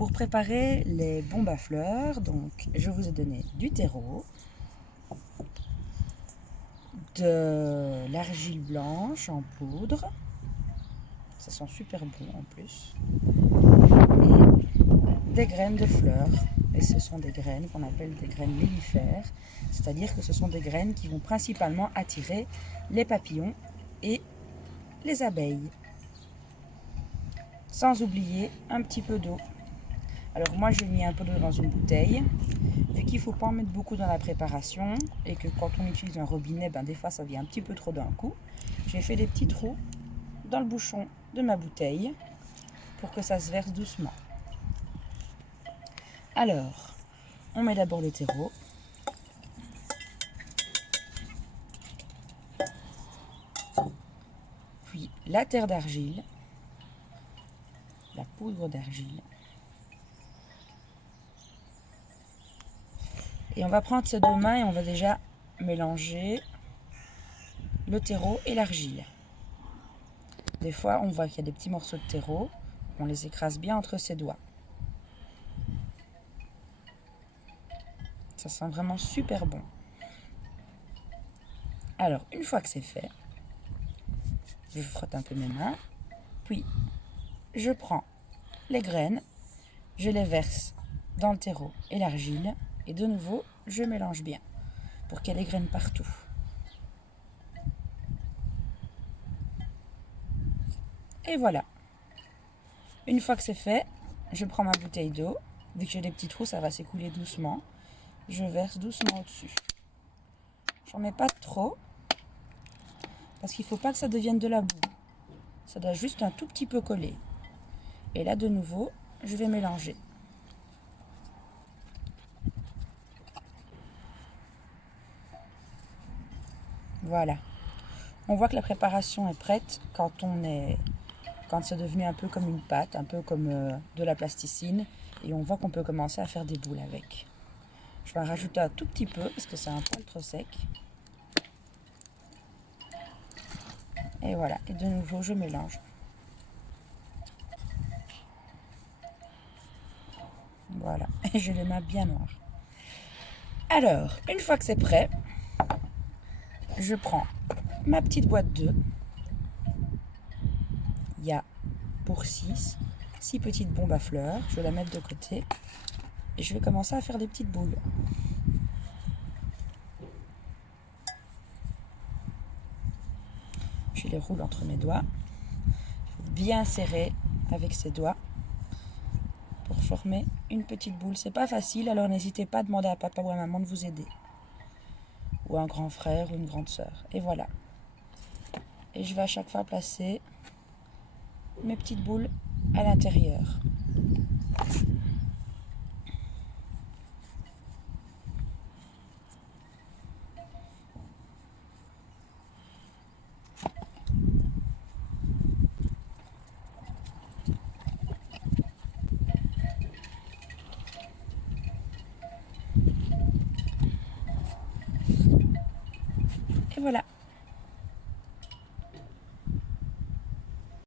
pour préparer les bombes à fleurs, donc je vous ai donné du terreau, de l'argile blanche en poudre, ça sent super bon en plus, et des graines de fleurs. Et ce sont des graines qu'on appelle des graines mellifères, c'est-à-dire que ce sont des graines qui vont principalement attirer les papillons et les abeilles. Sans oublier un petit peu d'eau. Alors moi j'ai mis un peu d'eau dans une bouteille, vu qu'il ne faut pas en mettre beaucoup dans la préparation et que quand on utilise un robinet, des fois ça vient un petit peu trop d'un coup. J'ai fait des petits trous dans le bouchon de ma bouteille pour que ça se verse doucement. Alors, on met d'abord le terreau. Puis la terre d'argile, la poudre d'argile. Et on va prendre ces deux mains et on va déjà mélanger le terreau et l'argile. Des fois, on voit qu'il y a des petits morceaux de terreau. On les écrase bien entre ses doigts. Ça sent vraiment super bon. Alors, une fois que c'est fait, je frotte un peu mes mains. Puis, je prends les graines, je les verse dans le terreau et l'argile. Et de nouveau, je mélange bien pour qu'il y ait les graines partout. Et voilà. Une fois que c'est fait, je prends ma bouteille d'eau. Vu que j'ai des petits trous, ça va s'écouler doucement. Je verse doucement au-dessus. J'en mets pas trop, parce qu'il ne faut pas que ça devienne de la boue. Ça doit juste un tout petit peu coller. Et là, de nouveau, je vais mélanger. Voilà. On voit que la préparation est prête quand c'est devenu un peu comme une pâte, un peu comme de la plasticine. Et on voit qu'on peut commencer à faire des boules avec. Je vais en rajouter un tout petit peu parce que c'est un poil trop sec. Et voilà. Et de nouveau, je mélange. Voilà. Et j'ai les mains bien noires. Alors, une fois que c'est prêt, je prends ma petite boîte d'œufs. Il y a pour 6 petites bombes à fleurs. Je vais la mettre de côté. Et je vais commencer à faire des petites boules. Je les roule entre mes doigts. Bien serré avec ses doigts pour former une petite boule. C'est pas facile, alors n'hésitez pas à demander à papa ou à maman de vous aider. Ou à un grand frère ou une grande sœur. Et voilà. Et je vais à chaque fois placer mes petites boules à l'intérieur. Et voilà.